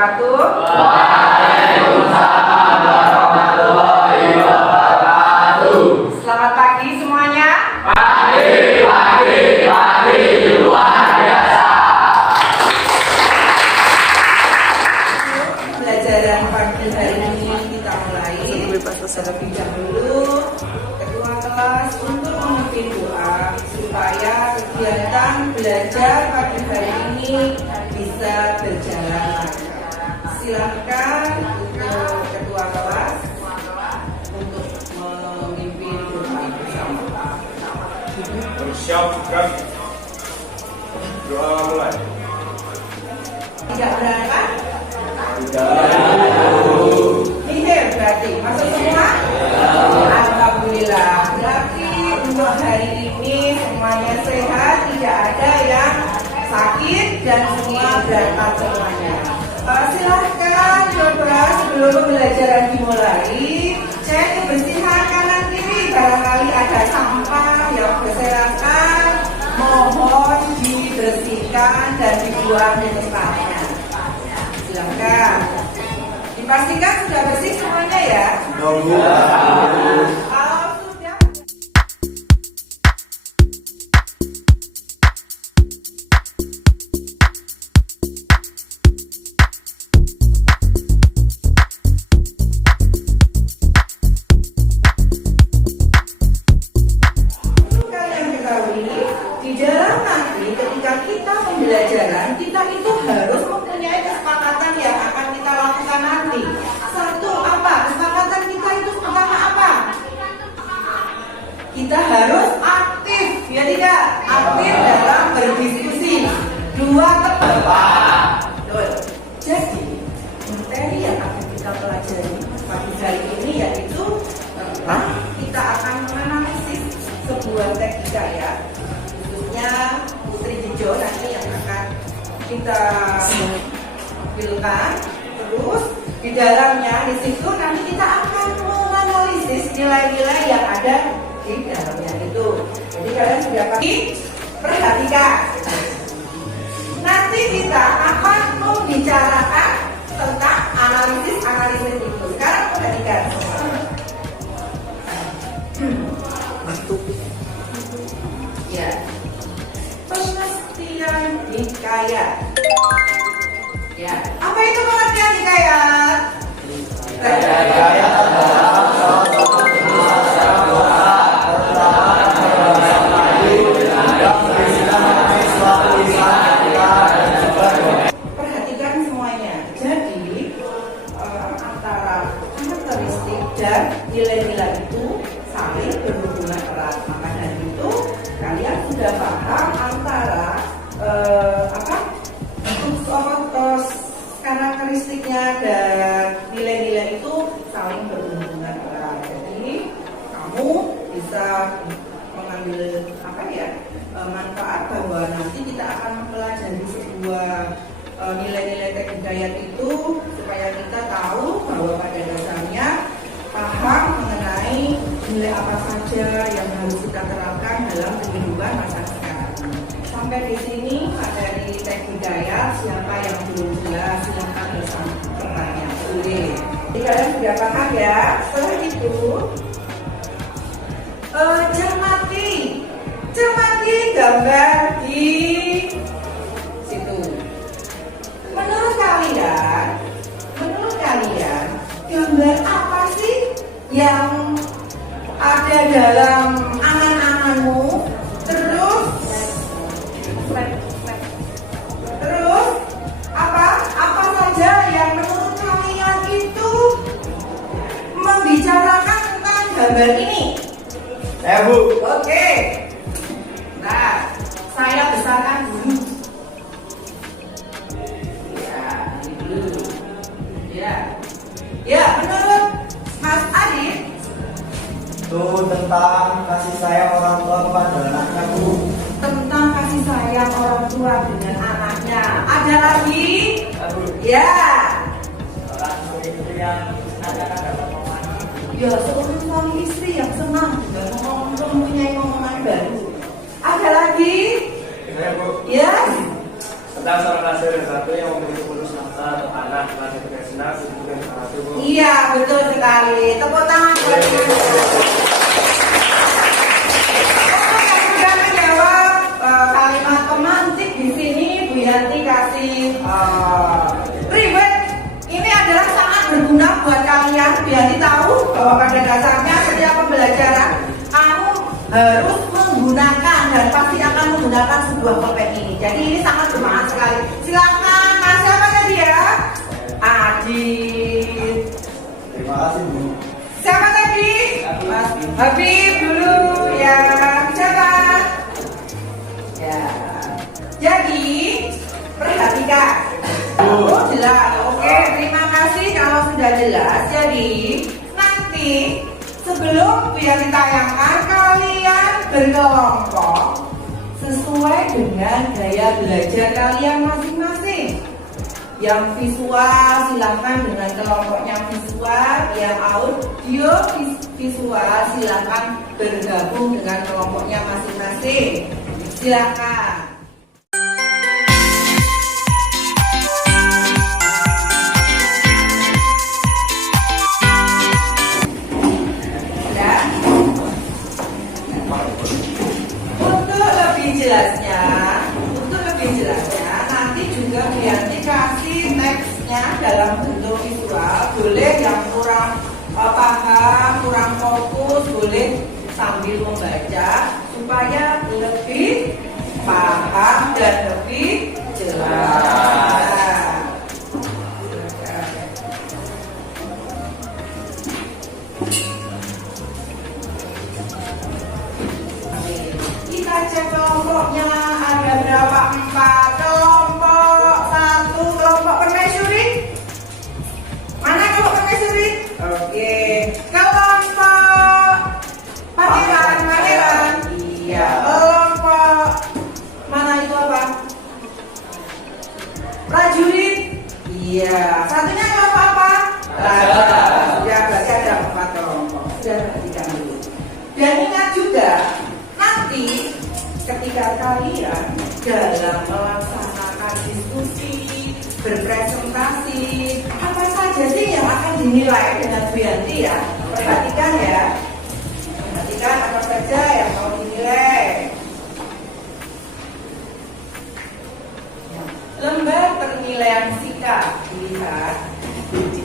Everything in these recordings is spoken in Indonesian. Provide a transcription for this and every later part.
wabarakatuh. Waalaikumsalam warahmatullahi wabarakatuh. Selamat pagi semuanya. Pagi luar biasa. Pelajaran pagi hari ini kita mulai. Terlebih dahulu ketua kelas untuk memimpin doa supaya kegiatan belajar pagi hari ini bisa berjalan. Silakan untuk ketua kelas untuk memimpin doa bersama. Bersiap kan? Doa mulai. Tidak berangkat? Tidak. Nihil berarti masuk semua? Alhamdulillah. Berarti untuk hari ini semuanya sehat, tidak ada yang sakit dan semua berangkat semuanya. Silahkan coba sebelum pembelajaran dimulai cek kebersihan kanan kiri, barangkali ada sampah yang berserakan, mohon dibersihkan dan dibuang di tempatnya. Silahkan. Dipastikan sudah bersih semuanya ya. Kalau sudah. Kalian ketahui, di dalam nanti ketika kita pembelajaran, kita itu harus mempunyai kesepakatan yang akan kita lakukan nanti. Satu, apa? Kesepakatan kita itu pertama apa? Kita harus aktif, ya tidak? Aktif dalam berdiskusi. Dua, tepat. Betul. Jadi, materi yang akan kita pelajari pagi hari ini yaitu kita akan menganalisis sebuah teks hikayat, khususnya Putri Jejo nanti yang akan kita tampilkan. Terus di dalamnya di situ nanti kita akan menganalisis nilai-nilai yang ada di dalamnya itu. Jadi kalian sudah pasti perhatikan. Nanti kita akan membicarakan tentang analisis itu. Sekarang perhatikan. Ya, pengertian hikayat. Ya, apa itu pengertian hikayat? Hikayat adalah salah satu kisah yang berisikan mengenai suatu kisah dan sebagainya. Perhatikan semuanya. Jadi antara karakteristik dan nilai-nilai itu saling berhubungan erat. Maka dari itu kalian sudah paham antara karakteristiknya dan nilai-nilai itu saling berhubungan erat. Jadi kamu bisa mengambil manfaat bahwa nanti kita akan mempelajari sebuah nilai-nilai teks hikayat itu supaya kita tahu bahwa pada dasarnya paham mengenai nilai apa saja yang harus kita terapkan dalam kehidupan masa sekarang. Sampai di sini materi teks hikayat. Siapa yang belum jelas silahkan bertanya. Jadi kalian sudah paham ya. Setelah itu cermati gambar di situ. Menurut kalian gambar apa sih yang ada dalam angan-anganmu? Terus apa saja yang menurut kalian itu membicarakan tentang gambar ini? Bu. Oke. Nah, saya besarkan dulu. Ya, ini dulu. Ya, menurut Mas Adit Itu tentang kasih sayang orang tua kepada anaknya, Bu. tentang kasih sayang orang tua dengan anaknya. Ada lagi? Ya. Orang istri yang anak-anak dapat omongan. Ya, seorang suami istri yang senang dan mempunyai omongan baru. Ada lagi? Ya, Bu. Ya. Tentang seorang hasil yang satu yang memiliki putus asa atau anak benar itu yang satu, Bu. Iya, betul sekali. Tepuk tangan buat Ibu. Yang sudah menjawab kalimat pemantik di sini, Bu Yanti kasih reward. Ini adalah sangat berguna buat kalian. Bu Yanti tahu bahwa pada dasarnya setiap pembelajaran kamu harus menggunakan dan pasti akan menggunakan sebuah pulpen ini. Jadi ini sangat bermanfaat sekali. Silakan, Mas, siapa tadi ya? Adit. Terima kasih, Bu. Siapa tadi? Mas Habib dulu ya. Siapa? Ya. Jadi perhatikan. Oh, jelas. Oke, terima kasih kalau sudah jelas. Jadi nanti sebelum biar ditayangkan, kalian berkelompok sesuai dengan gaya belajar kalian masing-masing. Yang visual silahkan dengan kelompoknya visual, yang audio visual silahkan bergabung dengan kelompoknya masing-masing. Silahkan. Untuk lebih jelasnya nanti juga Bianti kasih teksnya dalam bentuk visual. Boleh yang kurang paham, kurang fokus, boleh sambil membaca supaya lebih paham dan lebih jelas. Kita cek kelompoknya ada berapa? 4 kelompok. 1 kelompok permaisuri. Mana kelompok permaisuri? Oke. Kelompok pangeran. Iya. Kelompok mana itu apa? Prajurit. Iya. Satunya kelompok apa? Raja. Ya, berarti ada 4 kelompok. Sudah perhatikan dulu. Dan ingat juga nanti ketika kalian dalam melaksanakan diskusi, berpresentasi, apa saja sih yang akan dinilai dengan Bu Yanti ya? Perhatikan ya. Perhatikan apa saja yang mau dinilai. Lembar penilaian sikap dilihat.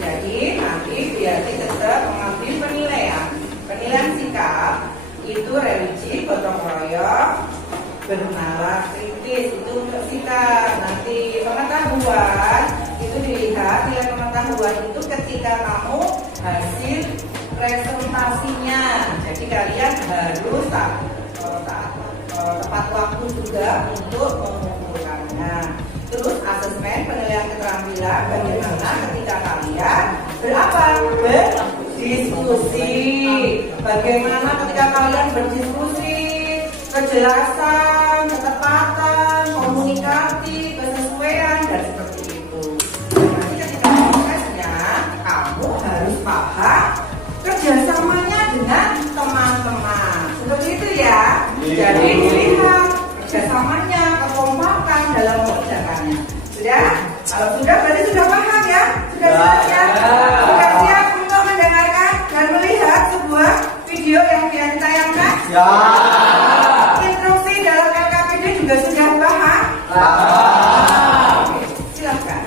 Jadi nanti Bu Yanti tetap mengambil penilaian. Penilaian sikap itu religi, gotong royong, bernalar kritis, itu untuk sikap. Nanti pengetahuan itu dilihat, nilai pengetahuan itu ketika kamu hasil presentasinya. Jadi kalian harus tepat waktu juga untuk mengumpulkannya. Terus asesmen penilaian keterampilan bagaimana ketika kalian berdiskusi. Bagaimana ketika kalian berdiskusi, kejelasan, ketepatan, komunikatif, kesesuaian, dan seperti itu. Nanti ketika prosesnya, kamu harus paham kerjasamanya dengan teman-teman. Seperti itu ya. Jadi dilihat kerjasamanya, kekompakan dalam mengerjakannya. Sudah? Kalau sudah berarti sudah paham ya? Sudah siap ya? Sudah siap untuk mendengarkan dan melihat sebuah video yang ditayangkan? Siap. Instruksi dalam LKPD juga sudah paham? Oke, silakan.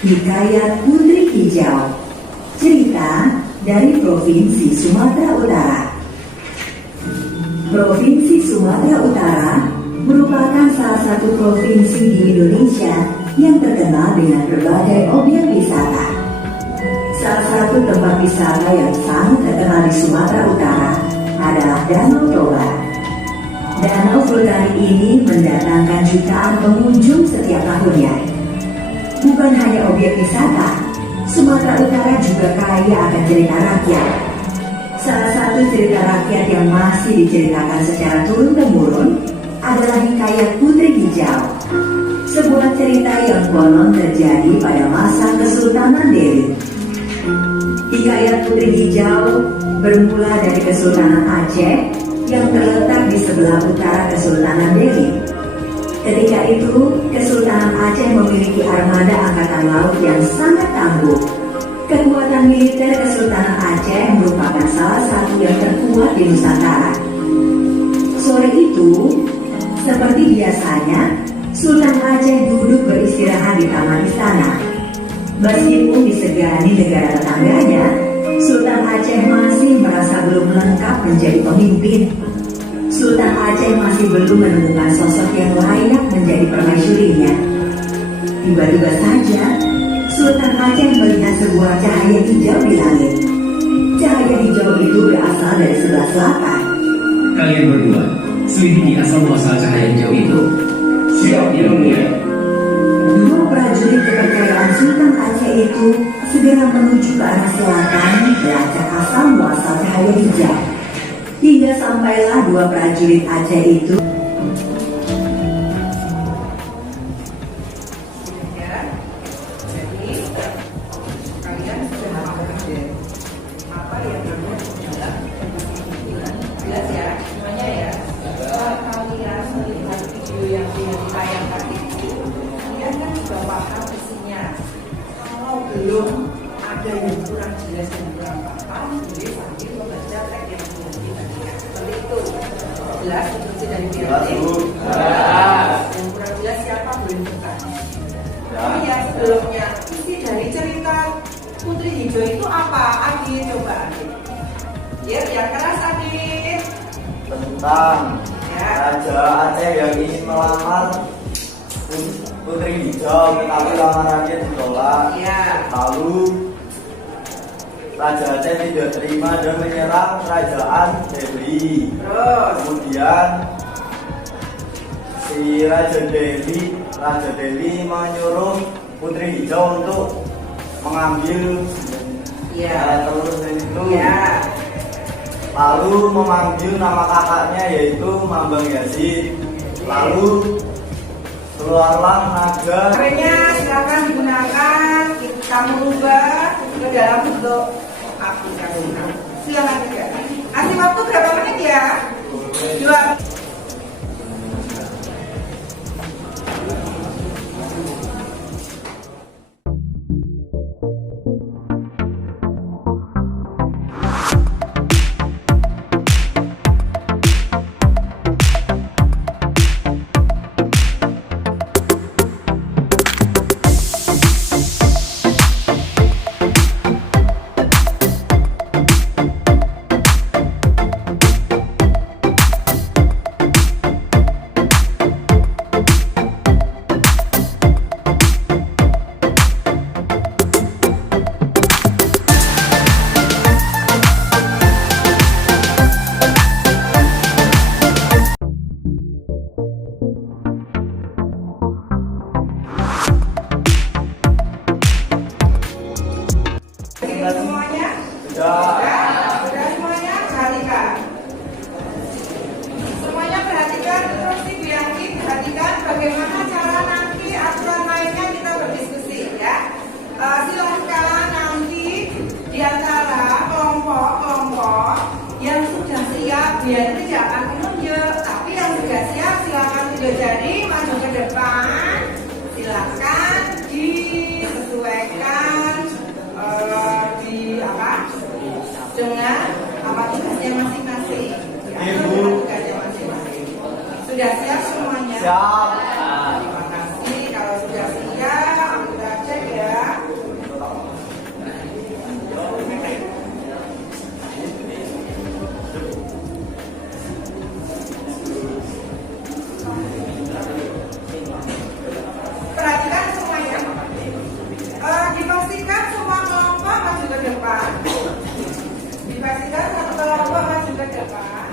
Hikayat Putri Hijau. Cerita dari Provinsi Sumatera Utara. Provinsi Sumatera Utara merupakan salah satu provinsi di Indonesia yang terkenal dengan berbagai objek wisata. Salah satu tempat wisata yang sangat terkenal di Sumatera Utara adalah Danau Toba. Danau vulkanik ini mendatangkan jutaan pengunjung setiap tahunnya. Bukan hanya objek wisata, Sumatera Utara juga kaya akan cerita rakyat. Salah satu cerita rakyat yang masih diceritakan secara turun-temurun adalah hikayat Putri Hijau. Sebuah cerita yang konon terjadi pada masa Kesultanan Delhi. Hikayat Putri Hijau bermula dari Kesultanan Aceh yang terletak di sebelah utara Kesultanan Delhi. Ketika itu, Kesultanan Aceh memiliki armada angkatan laut yang sangat tangguh. Kekuatan militer Kesultanan Aceh merupakan salah satu yang terkuat di Nusantara. Sore itu, seperti biasanya, Sultan Aceh duduk beristirahat di taman istana. Meskipun disegani negara tetangganya, Sultan Aceh masih merasa belum lengkap menjadi pemimpin. Sultan Aceh masih belum menemukan sosok yang layak menjadi permaisurinya. Tiba-tiba saja, Sultan Aceh melihat sebuah cahaya hijau di langit. Cahaya hijau itu berasal dari sebelah selatan. Kalian berdua, selidiki asal muasal cahaya hijau itu. Siap, Yang Mulia. Dua prajurit kepercayaan Sultan Aceh itu segera menuju ke arah selatan melacak asal muasal cahaya hijau. Hingga sampailah dua prajurit Aceh itu. Ya, jadi kalian sudah mengerti apa yang dalam jelas ya semuanya ya. Kalau kalian melihat video yang ditayangkan itu, kalian kan sudah paham isinya. Kalau belum ada yang kurang jelas dan kurang paham, jadi sambil membaca teks yang sudah dibaca. Seperti itu. Jelas instruksi dari PLT. Yang kurang jelas siapa boleh bertanya. Tapi yang sebelumnya isi dari cerita Putri Hijau itu apa? Adit, coba Adit. Ya, yang keras Adit. Tentang Ya. Raja Aceh yang ingin melamar Putri Hijau, tetapi lamarannya ditolak. Ya. Lalu Raja Aceh tidak terima dan menyerang kerajaan Delhi. Terus. Kemudian si Raja Delhi menyuruh Putri Hijau untuk mengambil Ya. telur itu. Ya. Lalu memanggil nama kakaknya yaitu Mambang Yasin. Lalu keluarlah naga. Caranya silakan digunakan, kamu ubah ke dalam bentuk aplikasi. Silakan juga. Kasih waktu berapa menit ya? 2. Semuanya? Sudah semuanya perhatikan. Semuanya perhatikan, terus Ibu Yangki perhatikan bagaimana cara nanti aturan mainnya kita berdiskusi ya. Silahkan nanti di antara kelompok-kelompok yang sudah siap biar jangan menunjuk, tapi yang sudah siap silakan tunjuk jari maju ke depan. Silakan disesuaikan di apa dengan apa tugasnya masing-masing. Tugasnya masing-masing. Sudah siap semuanya? Siap. Terima kasih. Kalau sudah siap, kita cek ya. Perhatikan semuanya. Dipastikan semua kelompok maju ke depan. Dipastikan satu kelompok maju ke depan.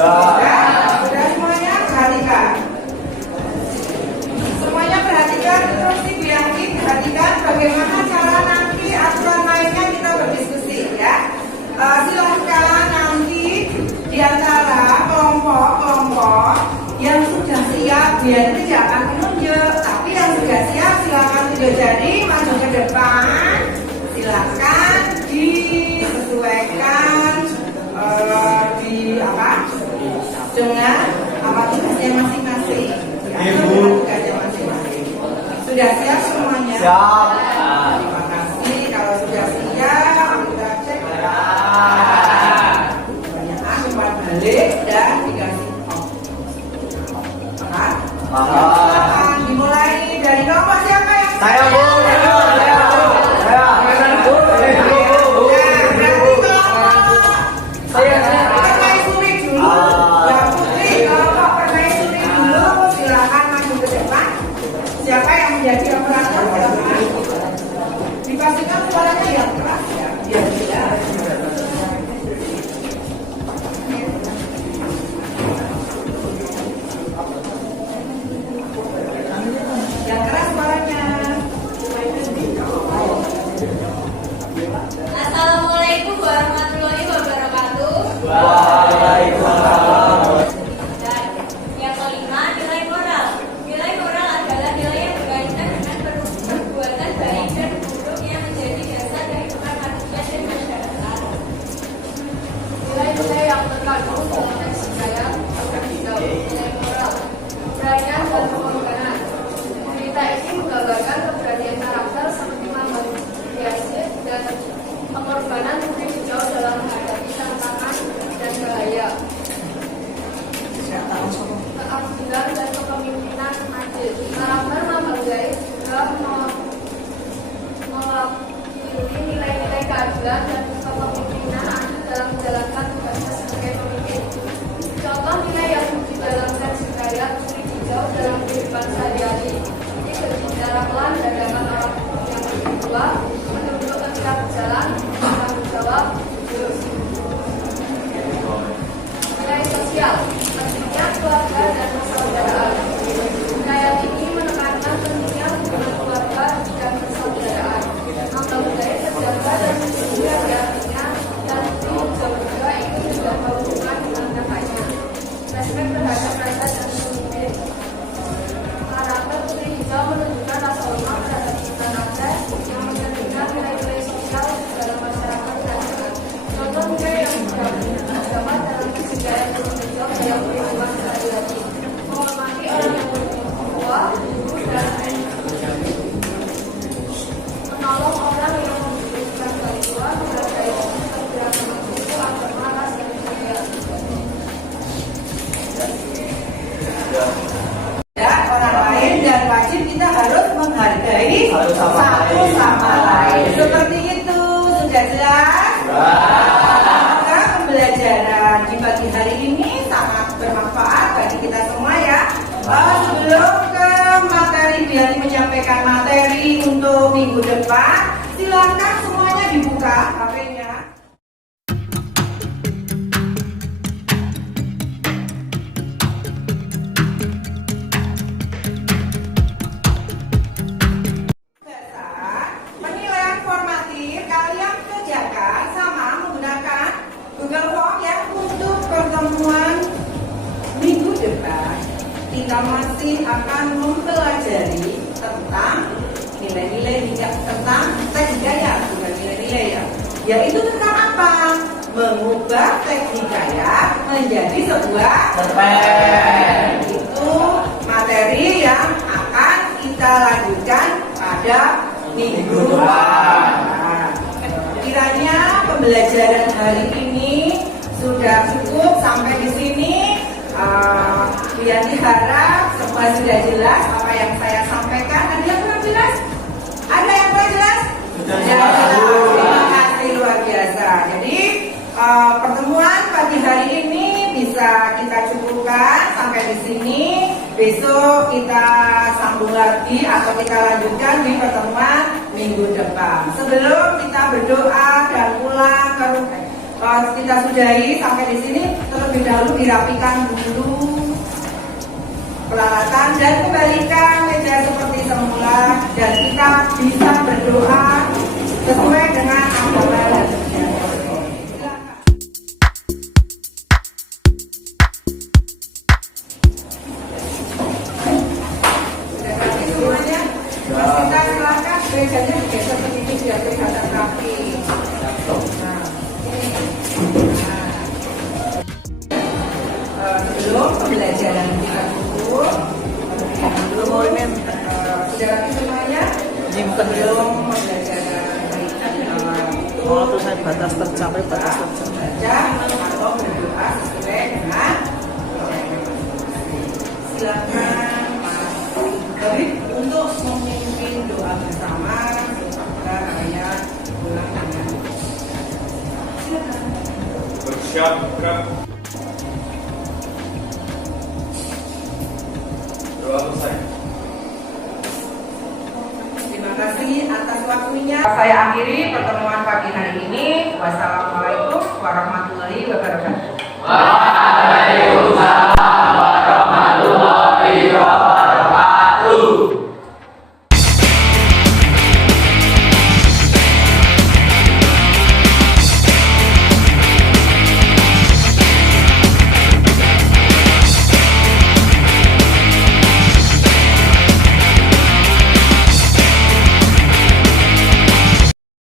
Sudah semuanya perhatikan. Semuanya perhatikan, terus Ibu Yanti perhatikan bagaimana cara nanti aturan mainnya kita berdiskusi ya. Silahkan nanti di antara kelompok-kelompok yang sudah siap, biar tidak akan menunjuk, tapi yang sudah siap silakan tunjuk jari maju ke depan. Silakan disesuaikan dengan apa tugasnya masing-masing. Tugasnya masing-masing. Sudah siap semuanya? Siap. Terima kasih. Kalau sudah siap, kita cek. Kebanyakan umpan balik dan dikasih off. Paham? Silakan dimulai dari kelompok siapa yang Saya Bu. permaisuri dulu. Yang putri kelompok permaisuri dulu. Silakan maju ke depan. Siapa yang menjadi operator silakan. Dipastikan suaranya yang keras ya. Biar tidak. Yang keras suaranya. Assalamualaikum warahmatullahi wabarakatuh. Waalaikumsalam. Dan yang kelima, nilai moral. Nilai moral adalah nilai yang berkaitan dengan perbuatan baik dan buruk yang menjadi dasar kehidupan manusia dan masyarakat. Nilai-nilai yang terkandung dalam teks hidayah nilai moral, keberanian dan pengorbanan. Cerita ini menggambarkan keberanian karakter seperti Yasin dan pengorbanan Putri Hijau dalam menghadapi tantangan dan bahaya. Keabdilan dan kepemimpinan adil. Karakter Mabanggai juga mewakili nilai-nilai keadilan dan kepemimpinan adil dalam menjalankan tugasnya sebagai pemimpin. Contoh nilai yang di dalam teks hidayah Putri Hijau dalam kehidupan sehari-hari. Ini berbicara pelan dan dapat orang yang lebih tua, menunduk ketika berjalan, bertanggung jawab, terus. Nilai sosial, pentingnya keluarga dan persaudaraan. Nilai ini menekankan pentingnya hubungan keluarga dan persaudaraan. Mabanggai terjaga dan menjaga hatinya dan Hijau juga ingin menjaga hubungan dengan kakaknya. Respek terhadap raja dan pemimpin. Karakter Putri Hijau menunjukkan rasa hormat terhadap Sultan Aceh yang mencerminkan nilai-nilai sosial dalam masyarakat kerajaan. Contoh nilai yang terdapat dalam sejarah Putri Hijau dalam kehidupan sehari-hari. Menghormati orang yang lebih tua, guru dan menolong orang yang membutuhkan bantuan, menghargai pergerakan suku, agama, ras, dan budaya. Orang lain dan wajib kita harus menghargai Satu sama satu lain. sama lain. Seperti itu, sudah jelas? Maka pembelajaran di pagi hari ini sangat bermanfaat bagi kita semua ya. Sebelum ke materi, biar menyampaikan materi untuk minggu depan, silakan semuanya dibuka HP-nya. Penilaian formatif kalian kerjakan sama menggunakan Google Form ya untuk pertemuan minggu depan. Kita masih akan mempelajari tentang nilai-nilai tentang teks hidayah, bukan nilai-nilai ya. Yaitu tentang apa? Mengubah teks hidayah menjadi sebuah cerpen. Itu materi yang akan kita lanjutkan pada minggu depan. Nah, kiranya pembelajaran hari ini sudah cukup sampai di sini. Biar diharap semua sudah jelas apa yang saya sampaikan. Ada yang kurang jelas? Ada yang kurang jelas? Sudah jelas. jelas. Terima kasih luar biasa. Jadi pertemuan pagi hari ini bisa kita cukupkan sampai di sini. Besok kita sambung lagi atau kita lanjutkan di pertemuan minggu depan. Sebelum kita berdoa dan pulang ke kita sudahi sampai di sini, terlebih dahulu dirapikan dulu peralatan dan kembalikan meja seperti semula, dan kita bisa berdoa sesuai dengan agama dan silakan. Sudah rapi semuanya? Mas kita silakan mejanya digeser sedikit biar kelihatan rapi. Nah, sebelum pembelajaran kita tutup, sudah rapi semuanya? Sebelum pembelajaran Oh, terus saya batas tercapai. baca atau berdoa sesuai dengan silakan Mas David untuk memimpin doa bersama kepada ayat ulang tangan. Silakan. Bersiap, gerak. Doa selesai. Terima kasih atas waktunya. Saya akhiri pertemuan pagi hari ini. Wassalamualaikum warahmatullahi wabarakatuh.